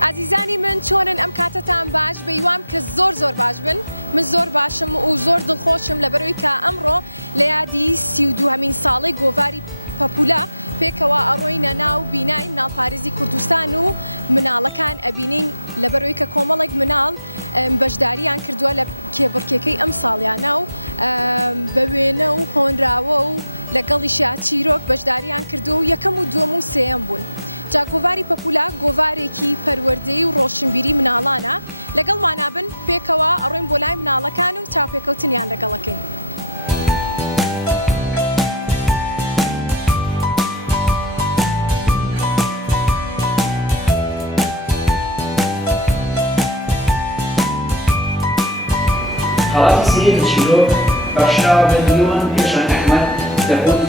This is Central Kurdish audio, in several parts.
عزیزانی من چۆنن ئەم کاتتان باش بەیوام کە زۆر باش بن من زۆر باشم و زۆر دڵخۆشم لەبەرەوەی کە ئەمڕۆ لە یادی 32هەمین ساڵی گۆڤاری پەپولە پێکەوە ئەڕۆینە ناو بینای مناڵپارێزی کوردستان و مناڵەکان ئەبینین لەبەرەوەی کە کۆمەڵێک مناڵ بەشداریان کردووە لە کێبڕکێکەی ئەم ساڵیانە و بە وێنە و هۆنراوە و لەگەڵی شیا چیرۆک بەشداریان کردو و یەکەم و دووەم و سێەم بوون. جا گۆڤاری پەپولە گۆڤارێکی پەروەردەی و ڕۆشنبیری مناڵانە لەگەڵمانابن پێکەوە ئەڕۆین بۆ لای مناڵەکان و چاوپێکەوتنیان لەگەڵەکەین. حاڵاتی سێری چیرۆک بەخشراوە بە دیوان پێشان ئەحمەد دەبوون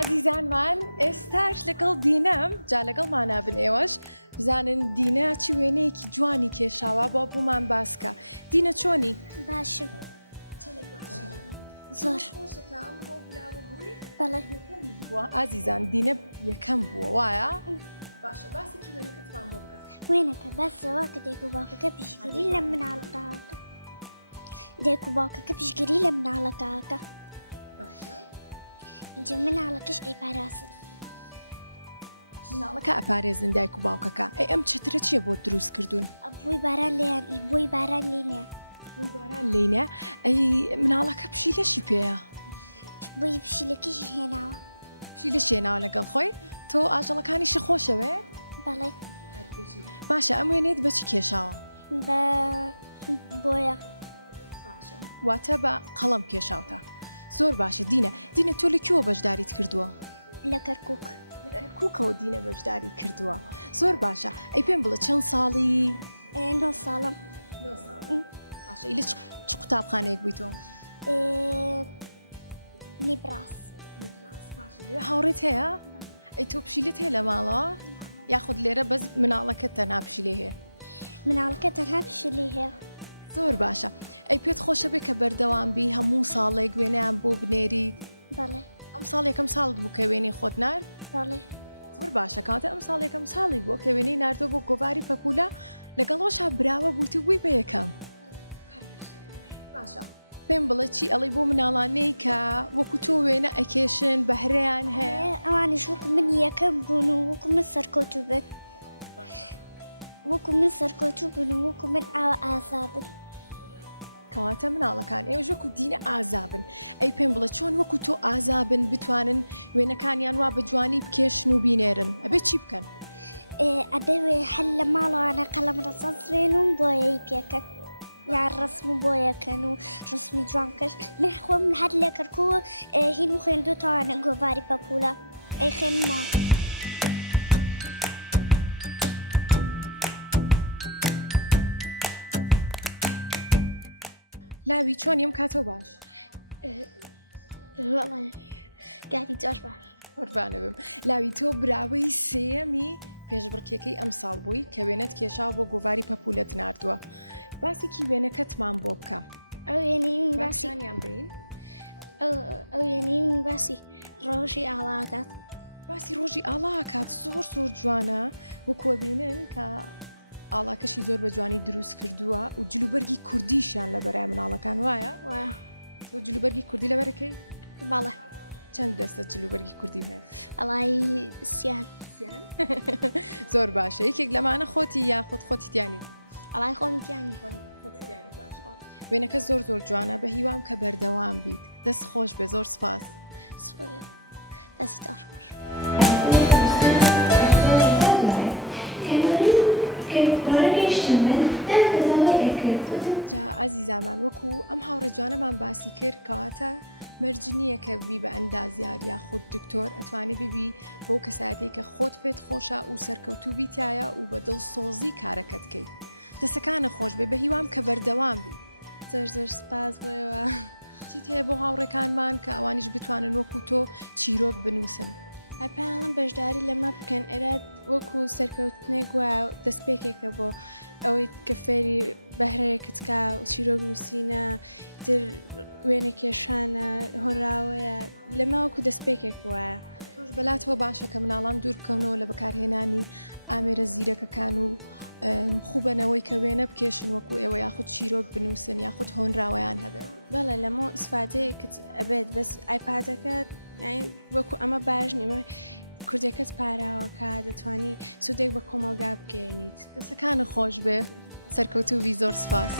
عزیزانمان ئێستاش لەگەڵ دینەم جا لەگەڵمانابن ئێوەش بزانن دینە چی وێنەیەکی جوانی کێشاوە بۆ بوومان باسکە. دینە چۆنی؟ باشم زۆر بەڵێ ئازیزان دینە یەکەم بووە وایە؟ باشە باسێکی وێنەکەتمان بۆ بکە. وێنەکە بەسەوە کە دێک و باوکەکە پشتگیری لە مناڵەکەکە دێک و باوکەکە پشتگیری لە مناڵەکەکە اینجا مناڵەکەش ئەیپاراسن مناڵەکە ئەپارێزن دایک و باوکەکە. ئەی ئەم چترە چییە بۆ دروست کردوون؟ بۆی باران لێیان بۆی باران لێنێ بۆی باران لێنە. ئەی مناڵەکە پشیلەشی پێیە بۆی پشیلەکەشی هێناوە پشیلە شێناوە لەگەڵ خۆی تۆ ئاژەڵەکانیش خۆشەوێ؟ بەڵێ باشە ئەم وێنێت بەچی کێشاوە؟ بە بۆیە واتە بە قەڵەم کێشاوتە. زۆر باشە دینە تۆ لەکوێوە بەشداریت کردووە؟ لە کەرکووک کووکەوە دینە بەشداری کردووە. زۆر باشە. ئەی پێم بڵێ چەند ساڵی؟ 9 ساڵم. باشە لە چ قوتابخانەیەک بوویتۆ؟ نیبراس. هاوڕێت هەیە؟ ئەی تۆ پشیلت هەیە لە ماڵەوە؟ یاخود لێرە بەس مناڵەکە تەنها پشیلێ هەیە؟ مناڵەکە تەنها پشیلی هەیە. زۆر باشە. ئەی پێت خۆشە بێ کە بەردەوام بی هەموو ساڵێک وێنەیان بۆ بنێریت؟ بەڵێ ئەم ساڵ یەکەم ساڵت بوو کە وێنەی خۆت نارد؟ بەڵێ زۆر باشە کاتە ئەم ساڵ یەکەم ساڵی بووە کە وێنەی ناردۆ بۆ گۆڤاری پەپولە لەگەڵەوەشا براوە بوویت و بووی بە یەکەم. باشە پێم بڵێ چی ئەڵێ بۆ مناڵانەی کە وەکو تۆ وێنە ئەکێشن بەهرەیان هەیە؟ ئەوانش وەکو من یەکەم بوون و وەکو من سەرکەوتوو بن وەکو من سەرکەوتوو بوون و وەکو من ئازابن. کەواتە مناڵەکان ئێوە وەکو دینە ئازابن. ئەی پێم بڵێ چۆن وەکو تۆ ئازابن بتوانن وێنەکانیان وا بە جوانی بکێشن و بینێرن ئەبێ چی بکەن؟ ئەبێ هەل لە ماڵەوانە قەڵەم ڕەسەسرێن و بۆیەی پێکەن یان ڕسم و بۆیەکەن و ڕسمی جوانکەش من خۆم هەر لە کەرکووە هین و خوێندوتەوانە گۆڤاری پەپولە ئەی خوێنمەوە. لاوی چۆن ئەم کاتۆ باش؟ گاتی جاش باش. قوربانە بم. لاوی تۆ براوەی سێەمی پێشبڕکێکەی ئەم ساڵ بووی کە وێنەت کێشاوە بۆ گۆڤاری پەپولەت ناردووە. باسێکی وێنەکەتمان بۆ بکە. ئەو وێنەی من باشیان بین؟ ئەو وێنەی من باسی ڕۆژی ئاڵاکات. باسی ڕۆژی ئاڵاکات زۆر جوانە وەکوە بینن کە ئاڵاکەشی زۆر بە جوانی دروست کردووە و جلوبەرگی کوردیشیان لە بەرای مناڵەکان وایە؟ وایە. تۆ جلوبەرگی کوردی لەبەرەکەی؟ بەڵێ. چەند دەستە جلوبەرگی کوردی هەیە؟ ئەڵای سیان. زۆر باشە. یەکێک لەمانە خۆتی یاخود خۆتیتیانی؟ ئەڵای خۆمتیانی وێنەکە زۆر جوانە بە هیوام کە بەردەوام بیت. دەست خۆش بێ. زۆر سپاس. دەستی تاش باش. جا ئازیزامان وەکو ئەم هاوڕێ جوانەمان باسی کرد کەواتە مەرج نییە کە ببی بە ئەندازیار یا خود دکتۆر ئەتوانی ببی بۆ کەسایەتی کە خۆت پێت خۆشە و سەرکەوتوو بیتایە و بە دڵسۆزی کارەکەت کەیت دەستەکانە خۆش بێ بە هیوام کە بەردەوام بی. زۆر سپاس بۆیەوە. چیت هەیە بۆ هاوڕێکانمان کە ئەوانیش بتوانن وەکو تۆ چیرۆک بنووسن؟ ئەپیانڵم بەشداری لەمە بکەن ئێرات وەکو سەرکەوتنێک وایە دەستپێکێکە بۆ ئەوەی کە فێری بەهرەیەکتکا و چیرۆک نووسینە تر وێنە کێشانە هۆنراوەیە لەمە وەکو دەستپێکێک وایە. تۆش بەلاتەوە باشە کە مناڵان دوور بکەونەوە لە بەکارهێنانی ئامێرە زیرەکەکان و خوبەنەوەی کە وێنە بکێشن وەکو ئێوە یاخود چیرۆک بنووسن یاخود هۆنراوەیان هەبێت. بەڵێ لەمە ئیسفادەیەکت ئەبێت بەس ئایپادەکەت وەکو ئەمە باش نیمە کوردەکەت پاراوەکە دەتوانی سوودێک بە کۆمەلگا بگەێنیت. دەستەکانە خۆش بێ سەرکەوتووی زۆر سپاس.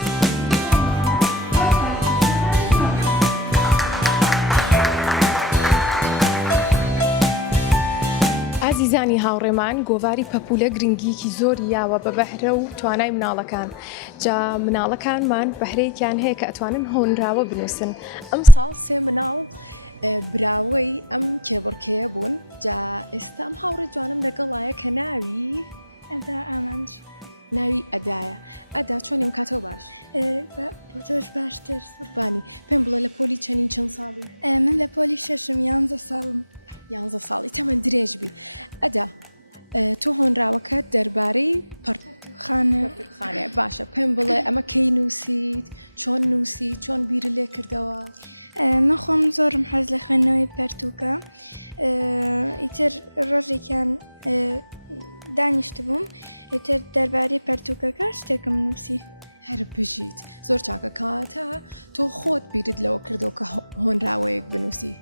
ئازیزانی هاوڕێمان گۆڤاری پەپولە گرنگیکی زۆری یاوە بە بەهرە و توانای مناڵەکان جا مناڵەکانمان بەهرەیەکیان هەیە کە ئەتوانن هۆنراوە بنووسن. ئەم ساڵ سێ مناڵ براوەی ئەم کێبڕکەیە بوون جا ئێستا ئەم هاوڕێ جوانم لەگەڵایە کە ناوی ئەدا ئامانج ناوی ئەدایە. ئەدا چۆنیم کاتەوە باش تۆش باشتر قوربانی پێم بڵێ لە پۆلی چەند ساڵی؟ من لە پۆلی شەشم 11 ساڵم. 11 ساڵی تەمەەن درێژ بی. ئەدا تۆ هۆنراوەکەت دەربارەی خانە باشە پێم بڵێ ئەمە کەی نووسیت چۆن نووسی چۆن بیر لێ کردەوە؟ من خۆم زۆرم حەز لە خوێندنەوەی پەرتووکە ئیتر ڕۆژێکیان دانیشت بووم ئیتر دەربارەی پەرتووکەکە شتێکم نووسی. هەر بژیت زۆر چاکە کاتە تۆ خۆت بیرت لەوە کردەوە کە هۆنراوەیەک بنووسی.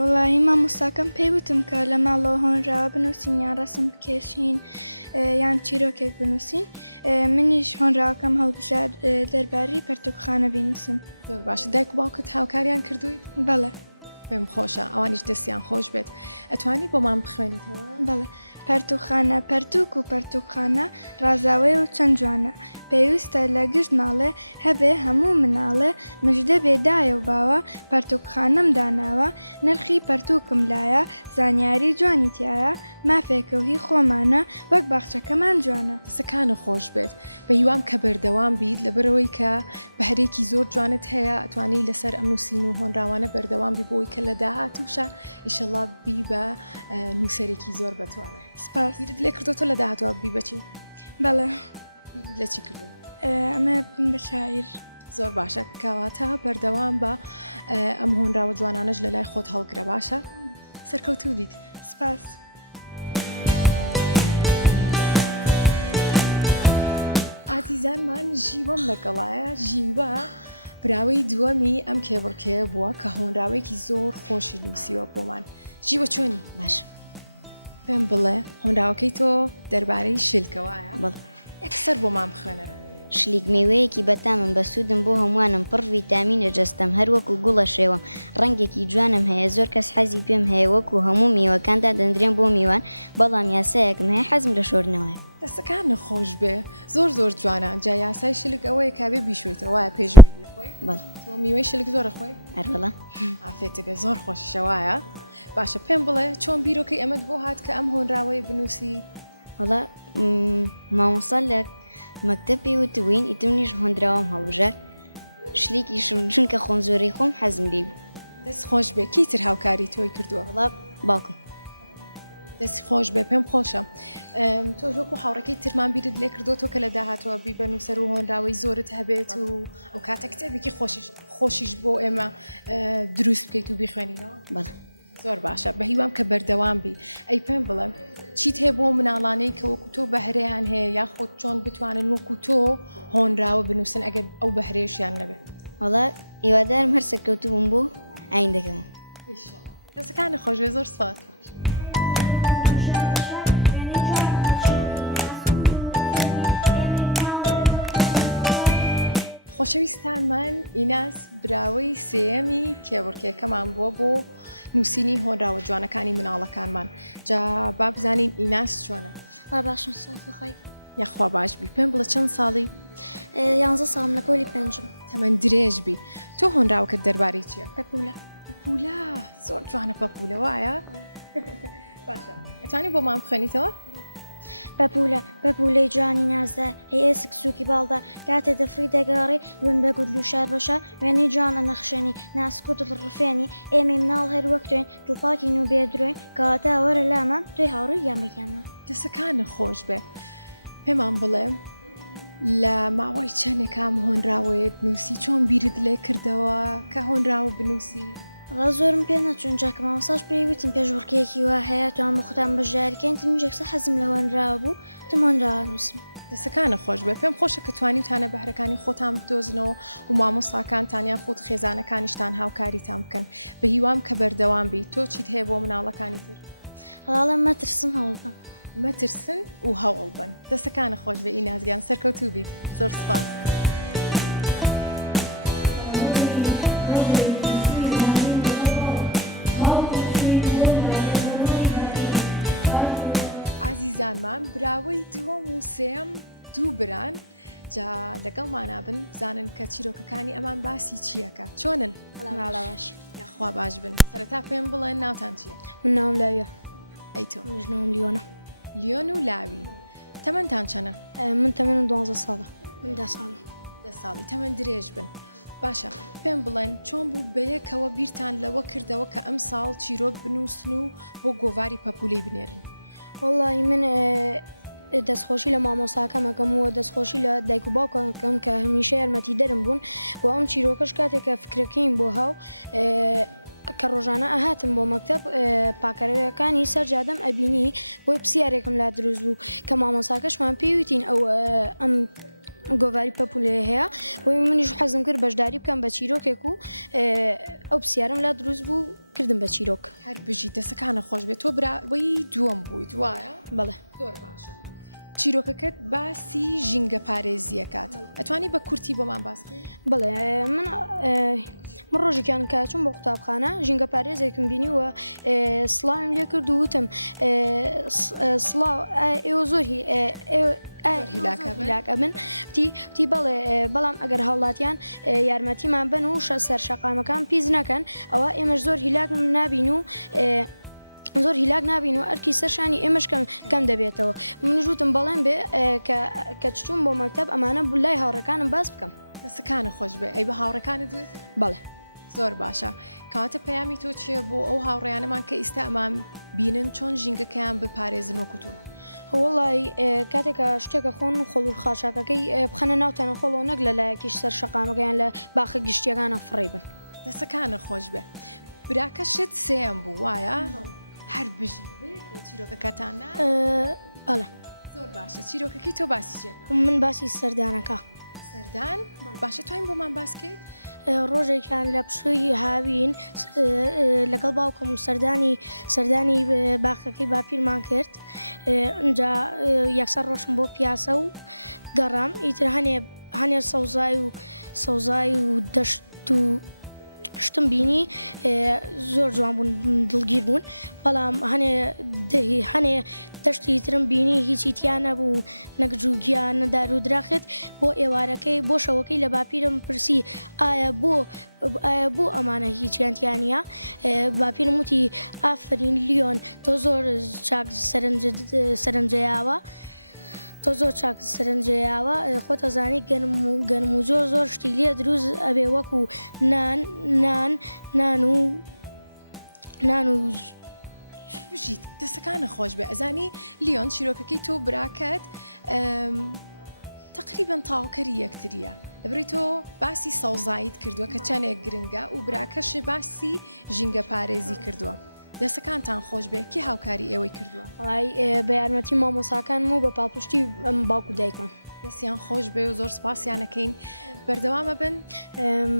وڵی مامۆستاکەم پێیوتم کە لە ماڵەوە هۆنراوە بنووسین یان ڕەسم بکێشین یان چیرۆکێک بنووسین منیش هۆنراوەکەم هەڵبژار دەربارەی پەرتووکخانە بینوسم. زۆر باشە دایک و باوکت هاوکاریان کردوویت؟ بەڵێ پێم خۆشە ئەوانیش دەستیان خۆش بێت. ئەتوانی بۆمان بخوێنیتەوە؟ بەڵێ پەرتووخانە پەرتووک و پەرتووکخانە ڕازاوی و چەند جوانە پێویستە لە گشت ماڵێ هەبێ هەموو مناڵێ مژدە بێدایە و باوە پەرتووکخانەم داناوە نرخی پەرتووکم لایە زانیاری جوانی تایە مافێکەوهی خۆمانە وەک باخچەکەمان جوانە. دەستەکانە خۆش بێت بە هیوام کە بەردەوام بیت لەبەرەوەی کە بەهرێکی زۆر جوانت هەیە ئەتوانی لەسەر ئەم نووسین و هۆنراوانە بەردەوام بی بۆی کە لە داهاتووشە ئیشەڵا بی بە نووسەرێکی زۆر بەتوانە. سپاس. بیرت لێ کردو تۆ لە داهاتوە بی بەچی؟ بەڵێ لە چی کردو؟ ئەمە بە شاعیر. زۆر باشە کەواتە بەردەوام بە ئەم هۆنراوە جوانانەش لە لای خۆت هەڵگرە باشە سەرکەوتوو بیت. سپاس. ئازیزانمان ژیوەم لەگەڵایە ژیوە براوەی دووەمی ئەم کێبڕکەیە بووە کە هۆنراوەیەکی زۆر خۆشی نووسیوە بۆمان. ژیوە چۆنی؟ باش پێم بڵێ هۆنراوەکەی تۆ دەربارەی شیلکەوەیە؟ بەڵ یەکسەر بۆمان بخوێنەرە. شلیک میوەیەکی بەتامم بەسوودم بۆ هەمووانم پڕ ڤیتامینە جەستەم هەروەکو گوڵە شێوە ڕەنگێکی جوانم هەیە زۆر کەس حەزی پێم هەیە وەکو هەموو میوەکاندا دەندرێن بۆ میوان بەڵام یاسایەکم هەیە حەزم لە شۆرنەوەی. دەستەکان نەخۆش بێ زۆر جوانە جا یاسای شلک ئەوەیە کابێ بیشوێتەوە وایە پێشوی بخۆی؟ بەڵ تۆ میوەی شلک زۆرە خۆی؟ هەروەڵا ئافێتە بێ زۆر خۆشیشەوایە. باشە پێم بڵێ چۆن بیرۆکەی ئەمەد بۆ هات کە ئەم هۆنراوەی بنووسی؟ وەڵا مامۆستا لە مەکتەب پێی وتبووین ئیتمنیش هۆندراوەم هەڵبژار شلیکی چونکە خۆم زۆرەی خۆم حەزم لێ بوو. دەست خۆش بێ کیتر هاوکاری تۆی کردووە؟ وەڵا باوکم. دەستی خۆش بێ پێم خۆشە. تۆ ژۆکو هاوڕەکەی ترمان بیرت لێ کردو تۆ کە لە داهاتەوە بی بە نووسەر و هۆنراوەی زۆرت هەبێت و ئەو کاتە کتێبێکی خۆشیش بۆ ئێمە دروست بکەیت و بیخوێنینەوە؟ بەڵێ زۆر باشە بە هیوام کە بەردەوام بی. ئەی پێم بڵێم چیت هەیە بۆ مناڵانەی کە وەکو تۆ بەهرەیان هەیە یاخۆ چۆن بتوانن وەکو تۆ هۆنراوە بنووسن ئەگەر ئەو بەهرێشیان نەبێت؟ وەڵا هیوادارم هەر سەرکەوتوو بووم بۆ ئایندەکەم. دەستەکانە خۆش بێ زۆر سپاس. خۆشەویستانمان ئیناس براوەی سێەمی کێبڕکێکەمان بۆ نووسینی هۆنراوە جوانەکانی مناڵەکانمان جا با بزانین ئیناس چۆنە؟ وا باشم سۆفخۆی یاخوا باش بی پێم بڵە چەند ساڵی 11 ساڵم لە کۆلی پێنجم تەمەەن درێژ بی تۆ هۆنراوکرد دەربارەی چییە؟ پەپولە پەپولە زۆر جوانە پەپولە وایە؟ باشە ئەتوانی بۆ مام بخوێنیتەوە؟ پەپولەی جوانی نازدە هەیە سوکی باڵدا کاتە دەفری دەگەڕی ون بە گوت لوشار بەشە وێنەی جوانە نەخشێنی ناسک و دڵڕفێنی ئێمە مناڵ هەر وەک توێن دڵپاکین و بێدروێن کەواتە وەرە لامان توی هاوڕی یامەکیانە دەسەکانە خۆش بێ پێمان بڵێ لە ماوەی چەندێکام هۆنراوێت نووسی چۆن بیرت لێ کردەوە کە هۆنراوە بنووسی ڕا زۆرم پێ نەچون جاکە مامۆستاش پێیوتین پێشبڕکەیەکی وا هەیە توان بە خۆتان بەژارکەین تمیژێکسە حەزم لە هۆنراوە بوو تم هۆنراوە نووسم دەسەکانە خۆش بێ پێم خۆشە کە توانیتانە بەهرەکانی خۆتان بدۆزنەوە و مامۆستاکانتانیان خۆت خێزانەکانیشتان هاوکاریتان بکەن بە هیوام کە بەردەوام بی تۆ چیت هەیە بۆ مناڵەکانی تر ڕاڵە مەترسم هەوڵدە مەترسن و هەوڵ بن دەسەکانە خۆش بە ئینازگیان سەرکەوتوو بیت زۆر سپاس. عزیزانمان براوەی دووەم و سێم دوو بران جا لەگەڵمانە بن بزانن کە چیرۆکەکانی ئەمان باسی چیەکە چۆنن؟ باش یاخوا باش بن سەرەتا پێم بڵێن ناوتان چییە؟ من ناوم لاویە ئەی تۆ ژنەوەم لیۆنە لیۆن و لاوی تەمەنتان چەنە؟ من تەمەنم 12 ساڵە من 10 ساڵم 10 ساڵی تەمەن درێژ بن باشە پێم بڵێن چۆن بوو بەیەکەوە بیرتان لەوە کردەوە کە ئەم ساڵ چیرۆک بنووسن و بۆ گۆڤاری پەپولەی بنێرن وەڵی من دەستخۆشی لە مامۆساکەمەکەم وە دەستخۆشی لە دایک و باوکەکەم کە هەمیشە یارمەتی دەرم بوون و ئەم چیرۆکەش کاتێکە فکرەکەیم بۆ هاو کە ڕۆژانە ئاهاتم بۆ مەکتەب پاکەرەوەیەکانی سەرجادەم ئەبینی بۆی پرسیارێکم لا دروست بوو کە مامۆساکەشمان پێویستین ئەو ئەم گۆڤاری پەپولێ هەیە بۆی منیش حەزم کرد بەشداری بکەم بە چیرۆکێک و ئەو پرسیارم لا دروست بوو کردم بە چیرۆک هەر بژی دەسەکانە خۆش بێت تۆ براوەی دووەم بوویت وایە؟ بەڵێ زۆر باشە چیرۆکەکەت باسی ژینگە پارێزیەکات ئەتوانی بە کورتی بۆمان باسکەی؟ بڵێ من ڕۆژێکیان کە چوون بۆ قوتابخانە ژینگە پارێزێکم بینی وە سڵاویم لێ کرد و وتم سڵاو ئێوە زۆری هیلاکە بن تی بەڵێ بەڵام ئەگەر هاوڵاتیان یارمەتیمان بن و سەر شەقامەکان پیس نەکەن ئەوە ئێمەش زۆر هیلاک نابین و زۆر هیلاک نبین و ئەرکی سەرشانی ئێمەش کەم دەبێتەوە منیژوتم بەڵێن بێ کە چچوون بۆ مەکتەب ئەمانە لای هاوڕەکانم باس بکەم دەسەکانە خۆش بێ ئەی بە هاوڕەکانت دوێت؟ بەڵێ زۆر باشە کەواتە پەیامی تۆ چییە بۆ ئەو هاوڕێیانەمان کە ئێستا ئەمان بینن چۆن ژینگەکەیان بپارێزن وەکو تۆ؟ وڵی کاتێکە شتێکە خۆن خۆڵ و خاشاکەکەی بخەنە ناوتەنە خۆڵەوە نەک لە لایەکیش سەر شەقامەکەیان لە باخە گشتیەکانە فڕێ بن دەسەکانە خۆش بێ براکەشت سێم بوو وایە؟ هەر بژی چیرۆکەکەتاندا؟ بەڵێ زۆر باشە چیرۆکەکەی تۆ باسی چێ؟ من باسی سەردانەکە سەردان؟ باشە توانین بۆمان باسکەیت؟ ڕۆژێکیان لە پشووی هاوین لەگەڵ باوکم و سەردانی باخەکەی باپیرمان کرد اینجا یەکسەر ڕۆشم بۆ پیاسە و گەڕام ئیتر هەنێ سەوزای و دەشت و شتم بینی زۆر جوان بوون دڵگیر بوون بەڵام هەنێ دەشتی ترم بینی هیچی تیان نەبوو نەکجووگیان نەدار و دراخت بۆ ئێوارەکەی بۆ شەوەکەی لە باپیرم پرسی ئایا بۆ ئەمانە هیچیانتیانە باپیرم وتی ئافرین لیۆن تۆ زۆر چاک سەرنجەیاوە تۆ زۆر چاک سەرنجەیاوە خۆتە زانی گەنم و زۆر شتی لێ دروست ئەبێ وەکو نان و بژیت دەسەکانە خۆش بێ ئەزانی لیۆن چیرۆکەکەی تۆ براکەت تقریبان تاوکەری یەکتریە لەبەرەوەی تۆ باسی سەوزاییت کردووە کە چەندێک گرنگە و براکەش باسی ژینگە پارێزی کردووە دەسەکانتان خۆش بێ کی هاوکاری ئێوەی کردووە؟ وڵی بە یارمەتی مامۆساکان و بە پاڵپشتی باوکو دایکمان دەستیان خۆش بێ و زۆر سپاسیانەکەین بەردەوامە بن؟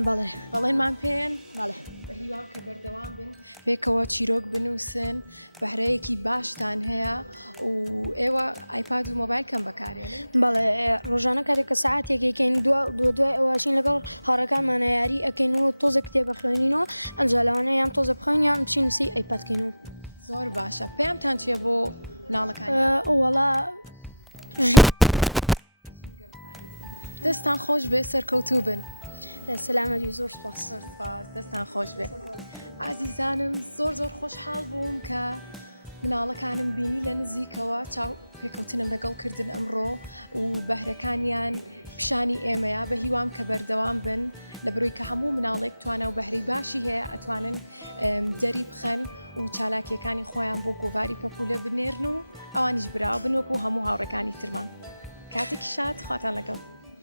بەڵێ بەڵێنمان پێن؟ بەڵێ بە هیوام کە بەردەوام بن پێکەوە چیرۆک بنووسن بەهرەیەکی باشتان هەیە و ئێوە ئایپاد و مۆبایل کەم بەکارێنن؟ بەڵێ ڕۆژانە کاتێککە ساعتێکیکەین دوای ئەواشین لەگەڵ هاوڕەکانمانە یاری ئەەکەین و تۆزە کتێبە خوێنینەوە ئەنجا لەوانە یان تۆزە بخۆین یان بچین نووسی ئەیپادکەینەوە زۆر باشە پێیانتان چیە بۆ مناڵەکان؟ وەڵا دەستان خۆش بێ سەرکەوتوو بن. سەلامەتی زۆر سپاس. زۆر سپاس دەستان خۆش بێ. ئازیزانم زۆر خۆشحاڵ بووم کە مناڵەکانم بینی لە نزیکەوە چاو پێکەوتنم لەگەڵ کردن ئەمڕۆ و بەهرەکانیان پیشانی ئێمەیە بە هیوام کە بەردەوام بن لە بڕووی کە هەموو مناڵێک توانە و بەهرەی باشی هەیە ئەتوانن دەری بخەن و چالاکیەکانی خۆیان بۆ گۆڤاری پەپولە بنێرن و ئەوانیش براوە بن وەکو هەموو هاوڕەکانی ترمان. کاتێکی شاد خواتان لەگەڵ.